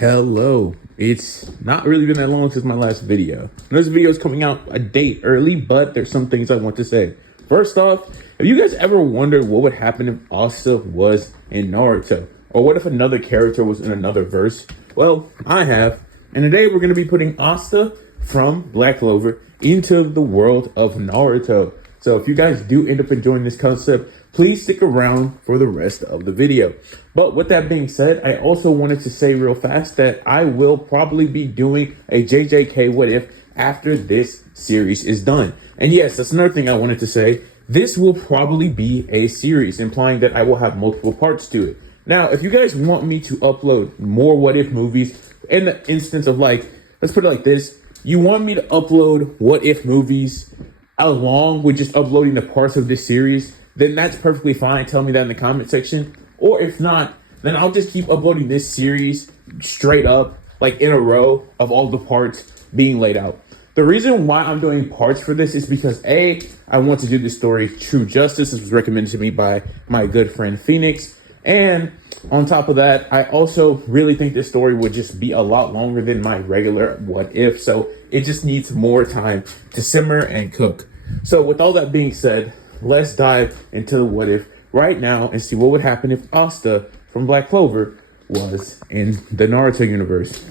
Hello. It's not really been that long since my last video. This video is coming out a day early, but there's some things I want to say. First off, have you guys ever wondered what would happen if Asta was in Naruto? Or what if another character was in another verse? Well, I have. And today we're going to be putting Asta from Black Clover into the world of Naruto. So if you guys do end up enjoying this concept, please stick around for the rest of the video. But with that being said, I also wanted to say real fast that I will probably be doing a JJK What If after this series is done. And yes, that's another thing I wanted to say. This will probably be a series, implying that I will have multiple parts to it. Now, if you guys want me to upload more What If movies, in the instance of let's put it like this, you want me to upload What If movies along with just uploading the parts of this series, then that's perfectly fine. Tell me that in the comment section. Or if not, then I'll just keep uploading this series straight up, in a row of all the parts being laid out. The reason why I'm doing parts for this is because A, I want to do this story true justice. This was recommended to me by my good friend Phoenix. And on top of that, I also really think this story would just be a lot longer than my regular What If. So it just needs more time to simmer and cook. So with all that being said, let's dive into the What If right now and see what would happen if Asta from Black Clover was in the Naruto universe.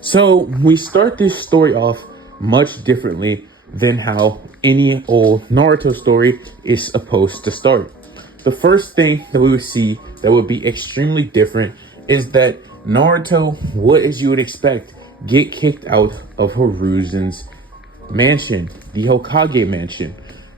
So we start this story off much differently than how any old Naruto story is supposed to start. The first thing that we would see that would be extremely different is that Naruto would, as you would expect, get kicked out of Hiruzen's mansion, the Hokage mansion.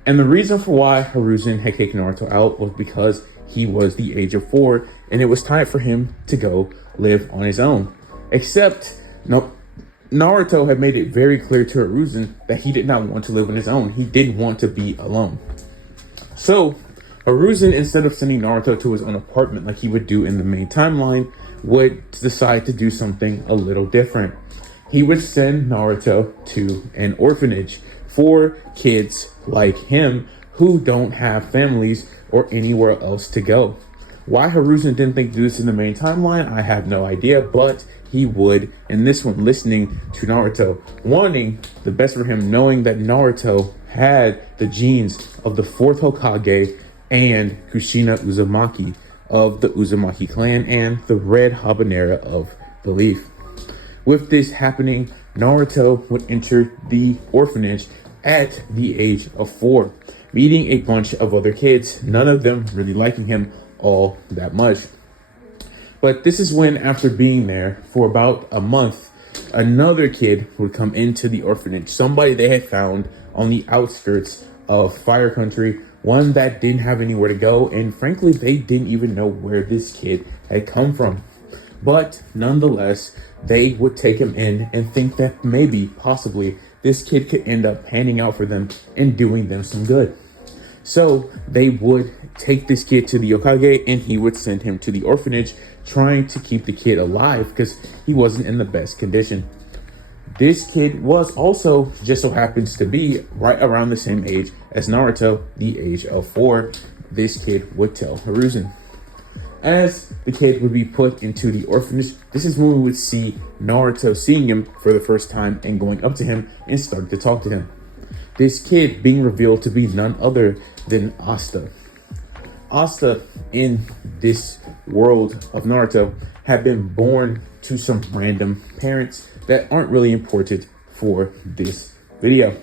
And the reason for why Hiruzen had kicked Naruto out was because he was the age of 4 and it was time for him to go live on his own. Except Naruto had made it very clear to Hiruzen that he did not want to live on his own. He didn't want to be alone. So Hiruzen, instead of sending Naruto to his own apartment like he would do in the main timeline, would decide to do something a little different. He would send Naruto to an orphanage for kids like him who don't have families or anywhere else to go. Why Hiruzen didn't think to do this in the main timeline, I have no idea, but he would in this one, listening to Naruto, wanting the best for him, knowing that Naruto had the genes of the 4th Hokage and Kushina Uzumaki of the Uzumaki clan and the Red Habanera of Belief. With this happening, Naruto would enter the orphanage at the age of 4, meeting a bunch of other kids, none of them really liking him all that much. But this is when, after being there for about a month, another kid would come into the orphanage, somebody they had found on the outskirts of Fire Country, one that didn't have anywhere to go, and frankly, they didn't even know where this kid had come from. But nonetheless, they would take him in and think that maybe, possibly, this kid could end up panning out for them and doing them some good. So they would take this kid to the Hokage and he would send him to the orphanage, trying to keep the kid alive because he wasn't in the best condition. This kid was also, just so happens to be, right around the same age as Naruto, the age of 4. This kid would tell Hiruzen. As the kid would be put into the orphanage, this is when we would see Naruto seeing him for the first time and going up to him and starting to talk to him. This kid being revealed to be none other than Asta. Asta, in this world of Naruto, had been born to some random parents that aren't really important for this video.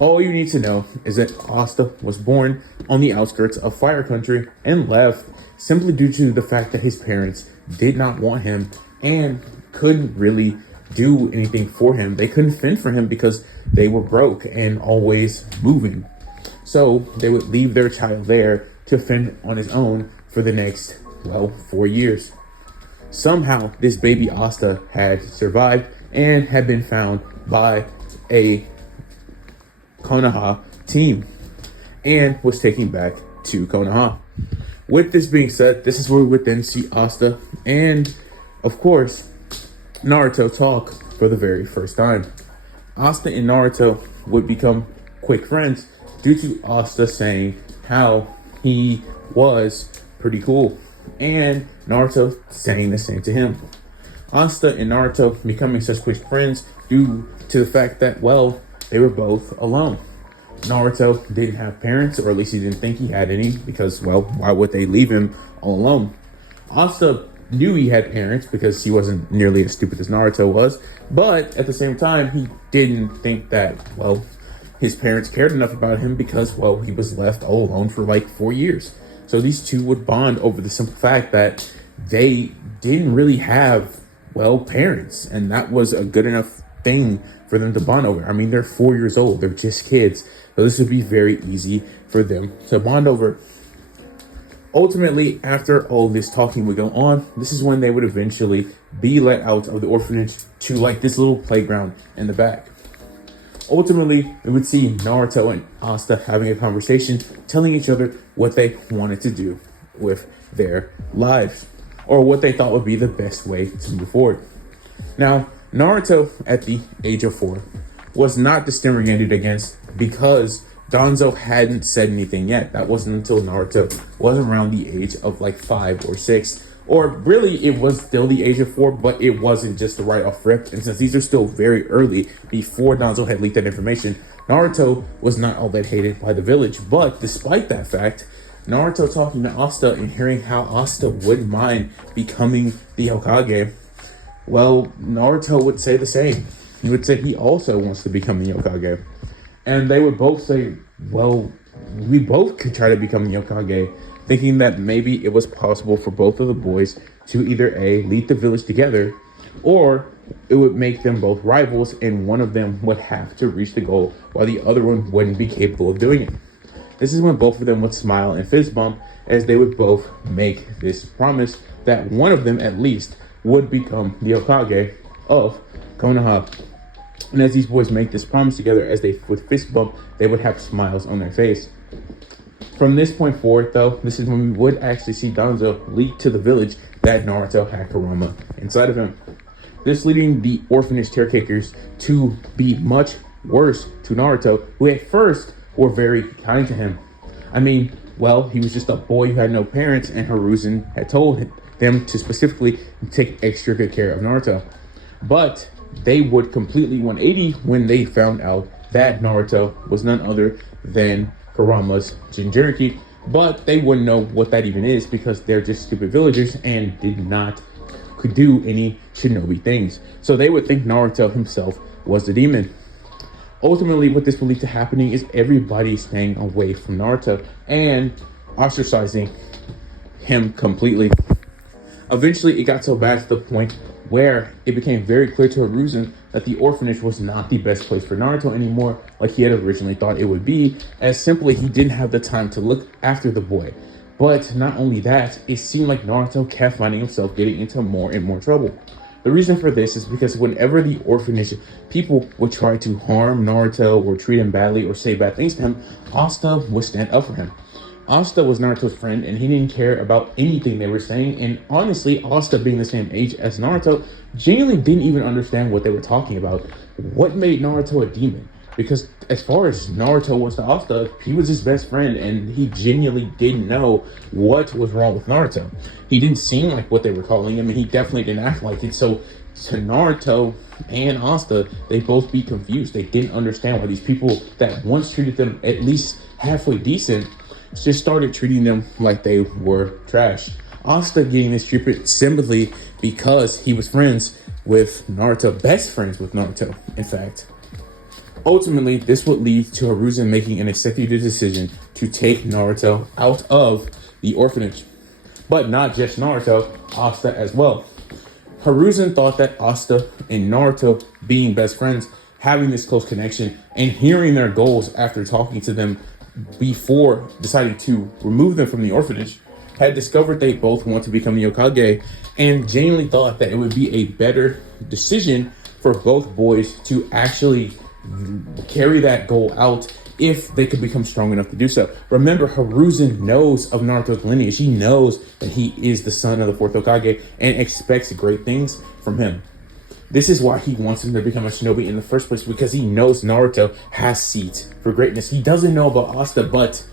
All you need to know is that Asta was born on the outskirts of Fire Country and left simply due to the fact that his parents did not want him and couldn't really do anything for him. They couldn't fend for him because they were broke and always moving. So they would leave their child there to fend on his own for the next, 4 years. Somehow this baby Asta had survived and had been found by a Konoha team and was taken back to Konoha. With this being said, this is where we would then see Asta and, of course, Naruto talk for the very first time. Asta and Naruto would become quick friends due to Asta saying how he was pretty cool and Naruto saying the same to him. Asta and Naruto becoming such quick friends due to the fact that, well, they were both alone. Naruto didn't have parents, or at least he didn't think he had any, because, well, why would they leave him all alone? Asta knew he had parents because he wasn't nearly as stupid as Naruto was, but at the same time, he didn't think that, well, his parents cared enough about him because, well, he was left all alone for like 4 years. So these two would bond over the simple fact that they didn't really have, well, parents, and that was a good enough thing for them to bond over. I mean, they're 4 years old, they're just kids, so this would be very easy for them to bond over. Ultimately, after all this talking would go on, this is when they would eventually be let out of the orphanage to like this little playground in the back. Ultimately, we would see Naruto and Asta having a conversation, telling each other what they wanted to do with their lives, or what they thought would be the best way to move forward. Now, Naruto, at the age of 4, was not discriminated against because Danzo hadn't said anything yet. That wasn't until Naruto was around the age of like 5 or 6. Or really, it was still the age of 4, but it wasn't just the right off rip. And since these are still very early, before Danzo had leaked that information, Naruto was not all that hated by the village. But despite that fact, Naruto talking to Asta and hearing how Asta wouldn't mind becoming the Hokage, well, Naruto would say the same. He would say he also wants to become the Hokage. And they would both say, well, we both could try to become the Hokage, thinking that maybe it was possible for both of the boys to either A, lead the village together, or it would make them both rivals and one of them would have to reach the goal while the other one wouldn't be capable of doing it. This is when both of them would smile and fist bump as they would both make this promise that one of them at least would become the Hokage of Konoha. And as these boys make this promise together, as they would fist bump, they would have smiles on their face. From this point forward, though, this is when we would actually see Danzo leak to the village that Naruto had Kurama inside of him. This leading the orphanage caretakers to be much worse to Naruto, who at first were very kind to him. I mean, well, he was just a boy who had no parents, and Hiruzen had told them to specifically take extra good care of Naruto. But they would completely 180 when they found out that Naruto was none other than Kurama's Jinchuriki, but they wouldn't know what that even is because they're just stupid villagers and could do any shinobi things. So they would think Naruto himself was the demon. Ultimately, what this would lead to happening is everybody staying away from Naruto and ostracizing him completely. Eventually, it got so bad to the point where it became very clear to Hiruzen that the orphanage was not the best place for Naruto anymore, like he had originally thought it would be, as simply he didn't have the time to look after the boy. But not only that, it seemed like Naruto kept finding himself getting into more and more trouble. The reason for this is because whenever the orphanage people would try to harm Naruto or treat him badly or say bad things to him, Asta would stand up for him. Asta was Naruto's friend, and he didn't care about anything they were saying. And honestly, Asta, being the same age as Naruto, genuinely didn't even understand what they were talking about. What made Naruto a demon? Because as far as Naruto was to Asta, he was his best friend, and he genuinely didn't know what was wrong with Naruto. He didn't seem like what they were calling him, and he definitely didn't act like it. So to Naruto and Asta, they both be confused. They didn't understand why these people that once treated them at least halfway decent just started treating them like they were trash. Asta getting this treatment simply because he was friends with Naruto, best friends with Naruto, in fact. Ultimately, this would lead to Hiruzen making an executive decision to take Naruto out of the orphanage. But not just Naruto, Asta as well. Hiruzen thought that Asta and Naruto being best friends, having this close connection, and hearing their goals after talking to them before deciding to remove them from the orphanage, had discovered they both want to become the Hokage, and genuinely thought that it would be a better decision for both boys to actually carry that goal out if they could become strong enough to do so. Remember, Hiruzen knows of Naruto's lineage. He knows that he is the son of the fourth Hokage and expects great things from him. This is why he wants him to become a shinobi in the first place, because he knows Naruto has seeds for greatness. He doesn't know about Asta, but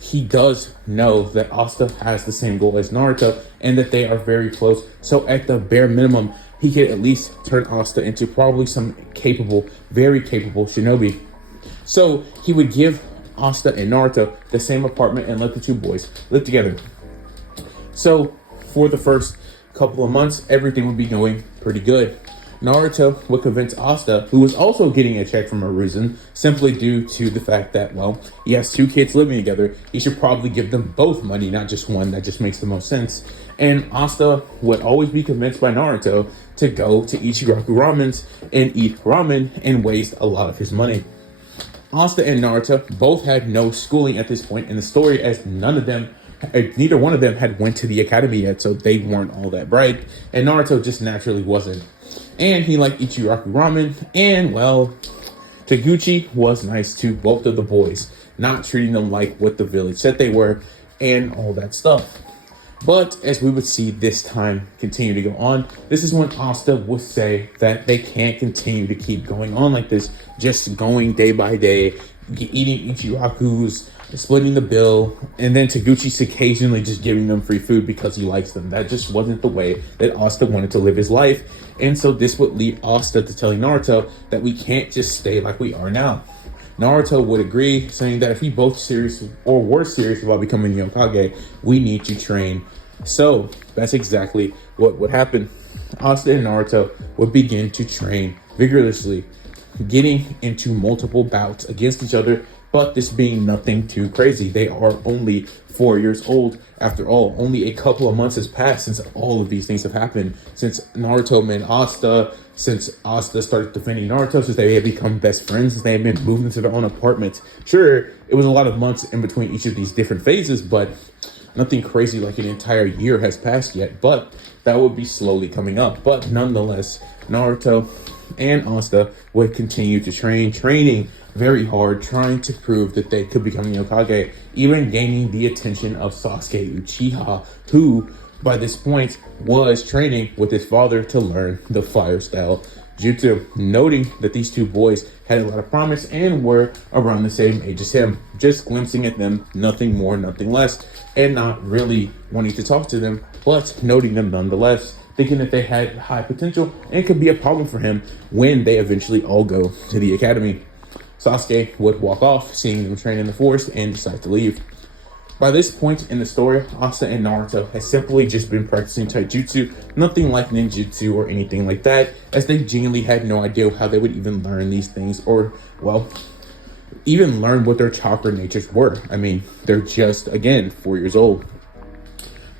he does know that Asta has the same goal as Naruto and that they are very close. So at the bare minimum, he could at least turn Asta into probably some capable, very capable shinobi. So he would give Asta and Naruto the same apartment and let the two boys live together. So for the first couple of months, everything would be going pretty good. Naruto would convince Asta, who was also getting a check from Arisen, simply due to the fact that, well, he has two kids living together. He should probably give them both money, not just one. That just makes the most sense. And Asta would always be convinced by Naruto to go to Ichiraku Ramen's and eat ramen and waste a lot of his money. Asta and Naruto both had no schooling at this point in the story, as neither one of them had went to the academy yet, so they weren't all that bright, and Naruto just naturally wasn't. And he liked Ichiraku Ramen, and well, Taguchi was nice to both of the boys, not treating them like what the village said they were, and all that stuff. But as we would see this time continue to go on, this is when Asta would say that they can't continue to keep going on like this, just going day by day, eating Ichiraku's, splitting the bill, and then Taguchi's occasionally just giving them free food because he likes them. That just wasn't the way that Asta wanted to live his life. And so this would lead Asta to telling Naruto that we can't just stay like we are now. Naruto would agree, saying that if we both were serious about becoming Hokage, we need to train. So that's exactly what would happen. Asta and Naruto would begin to train vigorously, getting into multiple bouts against each other, but this being nothing too crazy. They are only 4 years old. After all, only a couple of months has passed since all of these things have happened. Since Naruto met Asta, since Asta started defending Naruto, since they had become best friends, since they had been moved into their own apartments. Sure, it was a lot of months in between each of these different phases, but nothing crazy like an entire year has passed yet. But that would be slowly coming up. But nonetheless, Naruto and Asta would continue to training very hard, trying to prove that they could become the Hokage, even gaining the attention of Sasuke Uchiha, who by this point was training with his father to learn the fire style jutsu, noting that these two boys had a lot of promise and were around the same age as him, just glimpsing at them, nothing more, nothing less, and not really wanting to talk to them, but noting them nonetheless, thinking that they had high potential and could be a problem for him when they eventually all go to the academy. Sasuke would walk off, seeing them train in the forest, and decide to leave. By this point in the story, Asta and Naruto had simply just been practicing taijutsu, nothing like ninjutsu or anything like that, as they genuinely had no idea how they would even learn these things, or, well, even learn what their chakra natures were. I mean, they're just, again, 4 years old.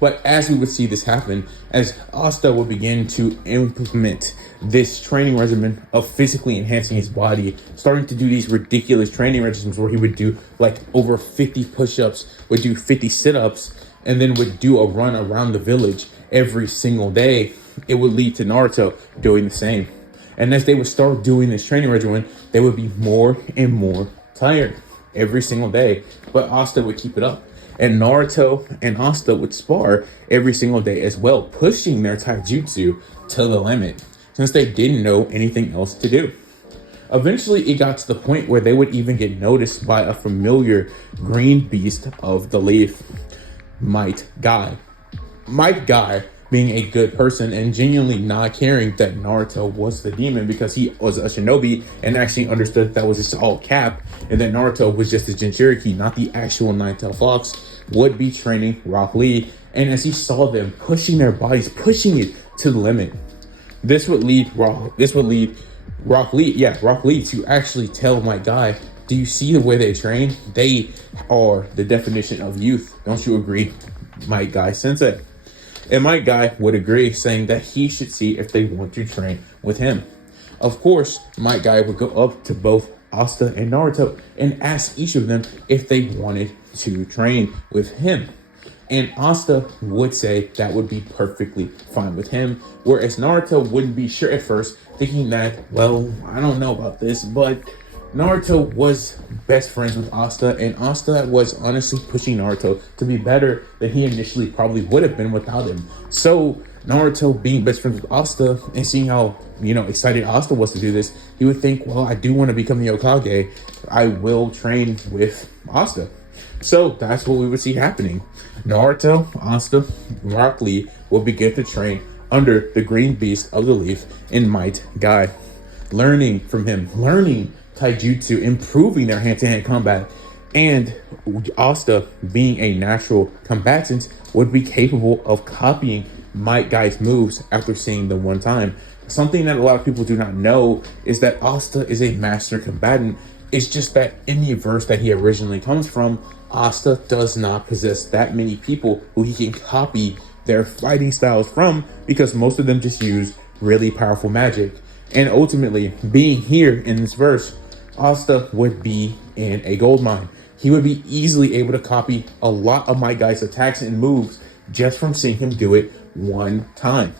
But as we would see this happen, as Asta would begin to implement this training regimen of physically enhancing his body, starting to do these ridiculous training regimens where he would do like over 50 push-ups, would do 50 sit-ups, and then would do a run around the village every single day, it would lead to Naruto doing the same. And as they would start doing this training regimen, they would be more and more tired every single day. But Asta would keep it up. And Naruto and Asta would spar every single day as well, pushing their taijutsu to the limit, since they didn't know anything else to do. Eventually, it got to the point where they would even get noticed by a familiar green beast of the leaf, Might Guy. Might Guy being a good person and genuinely not caring that Naruto was the demon, because he was a shinobi and actually understood that was just all cap, and that Naruto was just a Jinchuriki, not the actual Nine-Tailed Fox, would be training Rock Lee. And as he saw them pushing their bodies, pushing it to the limit, this would lead Rock Lee to actually tell Might Guy, do you see the way they train? They are the definition of youth. Don't you agree, Might Guy Sensei? And Might Guy would agree, saying that he should see if they want to train with him. Of course, Might Guy would go up to both Asta and Naruto and ask each of them if they wanted to train with him. And Asta would say that would be perfectly fine with him, whereas Naruto wouldn't be sure at first, thinking that, well, I don't know about this, but Naruto was best friends with Asta, and Asta was honestly pushing Naruto to be better than he initially probably would have been without him. So Naruto being best friends with Asta and seeing how, excited Asta was to do this, he would think, well, I do want to become the Hokage. I will train with Asta. So that's what we would see happening. Naruto, Asta, Rock Lee will begin to train under the green beast of the leaf in Might Guy, learning from him, learning taijutsu, improving their hand-to-hand combat, and Asta, being a natural combatant, would be capable of copying Might Guy's moves after seeing them one time. Something that a lot of people do not know is that Asta is a master combatant. It's just that in the verse that he originally comes from, Asta does not possess that many people who he can copy their fighting styles from, because most of them just use really powerful magic. And ultimately, being here in this verse, Asta would be in a gold mine. He would be easily able to copy a lot of Might Guy's attacks and moves just from seeing him do it one time.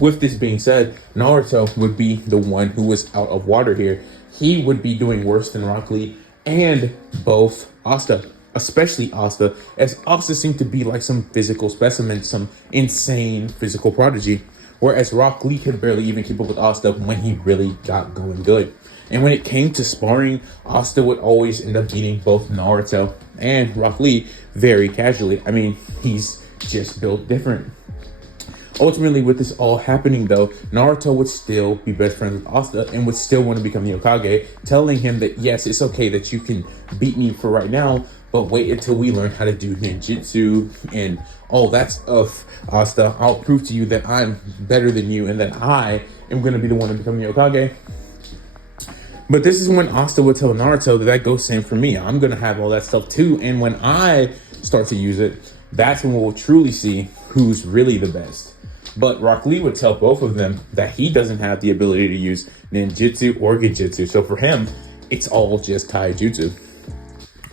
With this being said, Naruto would be the one who was out of water here. He would be doing worse than Rock Lee and both Asta, especially Asta, as Asta seemed to be like some physical specimen, some insane physical prodigy, whereas Rock Lee could barely even keep up with Asta when he really got going good. And when it came to sparring, Asta would always end up beating both Naruto and Rock Lee very casually. I mean, he's just built different. Ultimately, with this all happening though, Naruto would still be best friends with Asta and would still want to become the Hokage, telling him that yes, it's okay that you can beat me for right now, but wait until we learn how to do ninjutsu and all that stuff. Asta, I'll prove to you that I'm better than you and that I am going to be the one to become the Hokage. But this is when Asta would tell Naruto that goes same for me. I'm going to have all that stuff too. And when I start to use it, that's when we'll truly see who's really the best. But Rock Lee would tell both of them that he doesn't have the ability to use ninjutsu or genjutsu. So for him, it's all just taijutsu.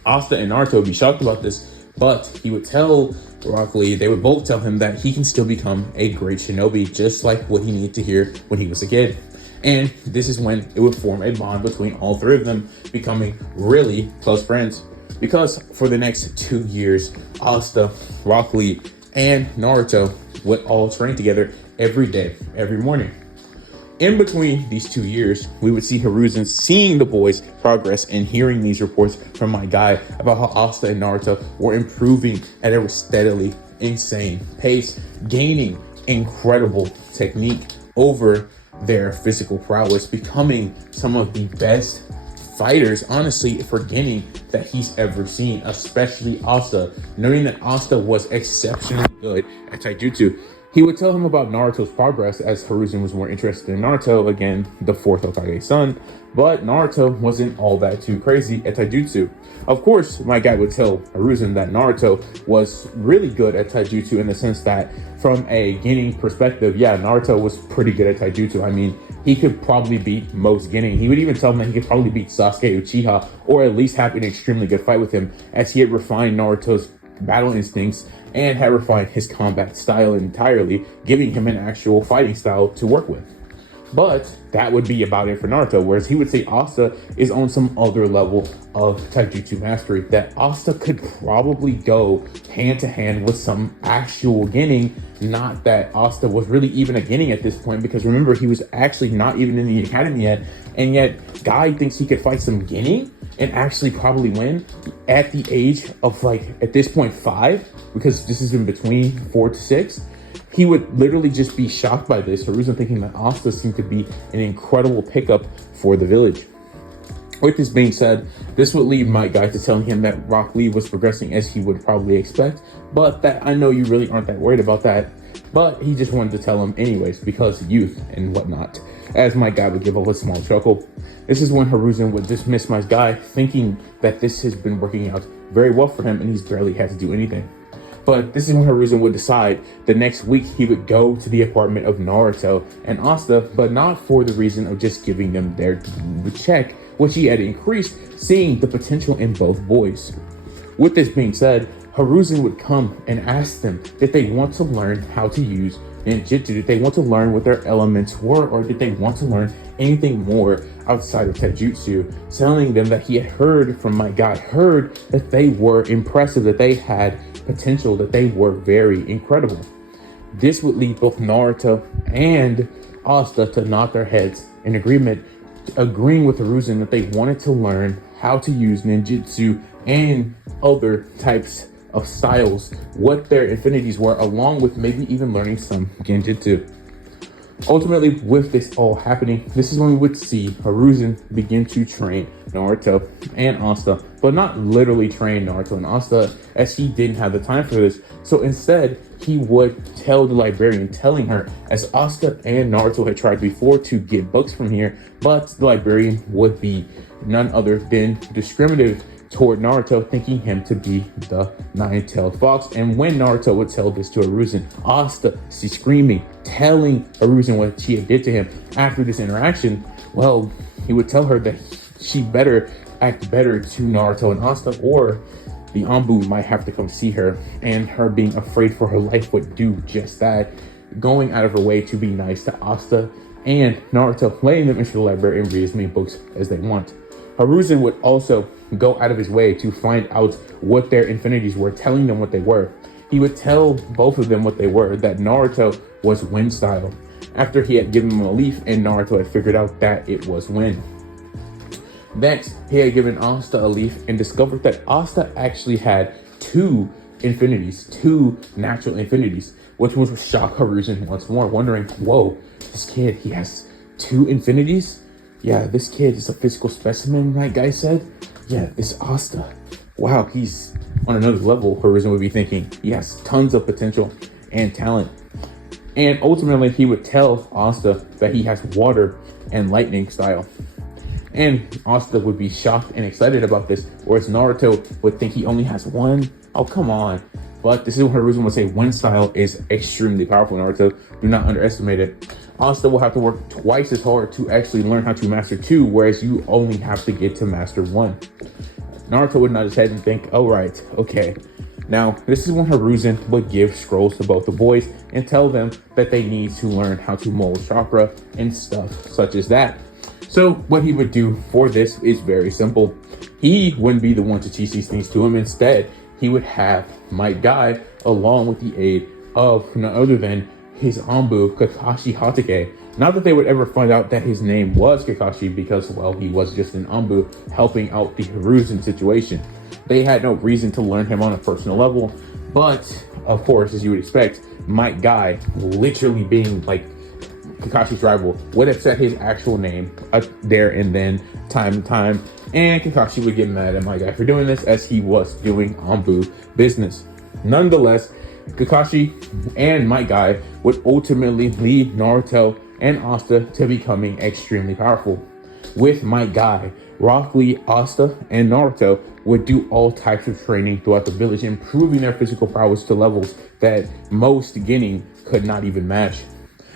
Asta and Naruto would be shocked about this, but he would tell Rock Lee, they would both tell him that he can still become a great shinobi, just like what he needed to hear when he was a kid. And this is when it would form a bond between all three of them, becoming really close friends. Because for the next 2 years, Asta, Rock Lee, and Naruto would all train together every day, every morning. In between these 2 years, we would see Hiruzen seeing the boys' progress and hearing these reports from my guy about how Asta and Naruto were improving at a steadily insane pace, gaining incredible technique over their physical prowess, becoming some of the best fighters, honestly, forgetting that he's ever seen, especially Asta, knowing that Asta was exceptionally good at taijutsu. He would tell him about Naruto's progress, as Hiruzen was more interested in Naruto, again, the fourth Hokage's son, but Naruto wasn't all that too crazy at taijutsu. Of course, my guy would tell Hiruzen that Naruto was really good at taijutsu in the sense that from a Genin perspective, yeah, Naruto was pretty good at taijutsu. I mean, he could probably beat most Genin. He would even tell him that he could probably beat Sasuke Uchiha, or at least have an extremely good fight with him, as he had refined Naruto's battle instincts and had refined his combat style entirely, giving him an actual fighting style to work with. But that would be about it for Naruto, whereas he would say Asta is on some other level of taijutsu mastery, that Asta could probably go hand to hand with some actual Genin. Not that Asta was really even a Genin at this point, because remember, he was actually not even in the academy yet, and yet Guy thinks he could fight some Genin and actually probably win at the age of, like, at this point 5, because this is in between 4 to 6. He would literally just be shocked by this. Hiruzen thinking that Asta seemed to be an incredible pickup for the village. With this being said, this would lead Might Guy to telling him that Rock Lee was progressing as he would probably expect, but that I know you really aren't that worried about that. But he just wanted to tell him anyways, because youth and whatnot. As Might Guy would give up a small chuckle. This is when Hiruzen would dismiss Might Guy, thinking that this has been working out very well for him and he's barely had to do anything. But this is when Hiruzen would decide the next week he would go to the apartment of Naruto and Asta, but not for the reason of just giving them their check, which he had increased, seeing the potential in both boys. With this being said, Hiruzen would come and ask them if they want to learn how to use ninjutsu, did they want to learn what their elements were, or did they want to learn anything more outside of taijutsu, telling them that he had heard from my guy, heard that they were impressive, that they had potential, that they were very incredible. This would lead both Naruto and Asta to nod their heads in agreement, agreeing with Hiruzen that they wanted to learn how to use ninjutsu and other types of styles, what their infinities were, along with maybe even learning some genjutsu. Ultimately, with this all happening, this is when we would see Hiruzen begin to train Naruto and Asta, but not literally train Naruto and Asta, as he didn't have the time for this. So instead, he would tell the librarian, telling her, as Asta and Naruto had tried before to get books from here, but the librarian would be none other than discriminative toward Naruto, thinking him to be the nine-tailed fox. And when Naruto would tell this to Hiruzen, Asta, she's screaming, telling Hiruzen what she had did to him after this interaction, well, he would tell her that she better act better to Naruto and Asta, or the Anbu might have to come see her, and her being afraid for her life would do just that, going out of her way to be nice to Asta and Naruto, letting them enter the library and read as many books as they want. Hiruzen would also go out of his way to find out what their infinities were, telling them what they were. He would tell both of them what they were, that Naruto was wind style, after he had given him a leaf and Naruto had figured out that it was wind. Next, he had given Asta a leaf and discovered that Asta actually had two infinities, two natural infinities, which was shock Hiruzen once more, wondering, whoa, this kid, he has two infinities? Yeah, this kid is a physical specimen, that guy said. Yeah, this Asta, wow, he's on another level, Hiruzen would be thinking. He has tons of potential and talent. And ultimately, he would tell Asta that he has water and lightning style. And Asta would be shocked and excited about this, whereas Naruto would think he only has one. Oh, come on. But this is what Hiruzen would say, wind style is extremely powerful, Naruto. Do not underestimate it. Asta will have to work twice as hard to actually learn how to master two, whereas you only have to get to master one. Naruto would nod his head and think, oh, right, okay. Now, this is when Hiruzen would give scrolls to both the boys and tell them that they need to learn how to mold chakra and stuff such as that. So what he would do for this is very simple. He wouldn't be the one to teach these things to him. Instead, he would have Might Guy, along with the aid of none other than his Anbu, Kakashi Hatake. Not that they would ever find out that his name was Kakashi, because, well, he was just an Anbu helping out the Hiruzen situation. They had no reason to learn him on a personal level, but, of course, as you would expect, Might Guy, literally being like Kakashi's rival, would have said his actual name there and then, time to time, and Kakashi would get mad at Might Guy for doing this, as he was doing Anbu business. Nonetheless, Kakashi and Might Guy would ultimately lead Naruto and Asta to becoming extremely powerful. With Might Guy, Rock Lee, Asta, and Naruto would do all types of training throughout the village, improving their physical prowess to levels that most Genin could not even match.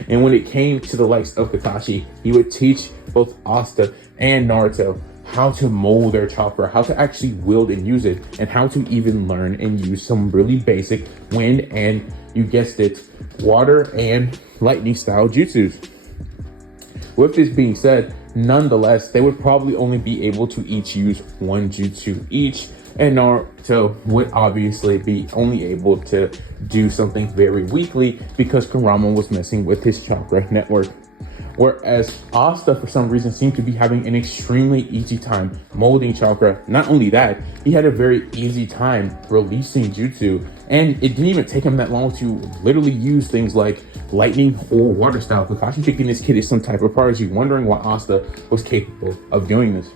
And when it came to the likes of Kakashi, he would teach both Asta and Naruto how to mold their chakra, how to actually wield and use it, and how to even learn and use some really basic wind and, you guessed it, water and lightning style jutsus. With this being said, nonetheless, they would probably only be able to each use one jutsu each, and Naruto would obviously be only able to do something very weakly because Kurama was messing with his chakra network. Whereas Asta, for some reason, seemed to be having an extremely easy time molding chakra. Not only that, he had a very easy time releasing jutsu, and it didn't even take him that long to literally use things like lightning or water style. Kakashi thinking this kid is some type of prodigy, wondering why Asta was capable of doing this.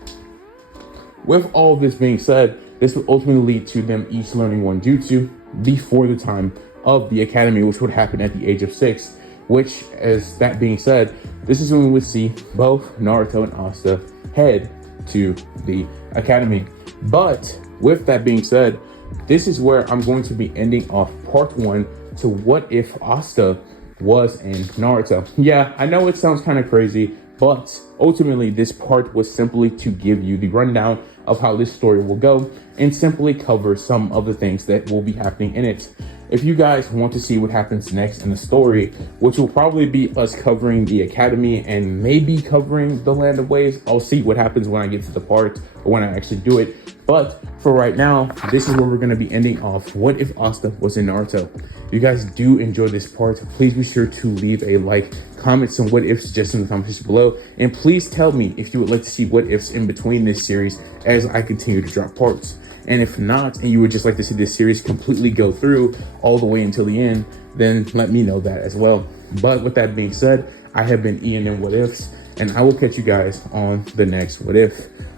With all this being said, this would ultimately lead to them each learning one jutsu before the time of the academy, which would happen at the age of 6. Which, as that being said, this is when we would see both Naruto and Asta head to the academy. But with that being said, this is where I'm going to be ending off part 1 to what if Asta was in Naruto. Yeah, I know it sounds kind of crazy, but ultimately this part was simply to give you the rundown of how this story will go and simply cover some of the things that will be happening in it. If you guys want to see what happens next in the story, which will probably be us covering the academy and maybe covering the Land of Waves, I'll see what happens when I get to the part or when I actually do it. But for right now, this is where we're going to be ending off. What if Asta was in Naruto? If you guys do enjoy this part, please be sure to leave a like, comment some what ifs just in the comment section below. And please tell me if you would like to see what ifs in between this series as I continue to drop parts. And if not, and you would just like to see this series completely go through all the way until the end, then let me know that as well. But with that being said, I have been Ian and What Ifs, and I will catch you guys on the next What If.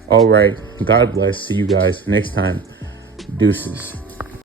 All right, God bless. See you guys next time. Deuces.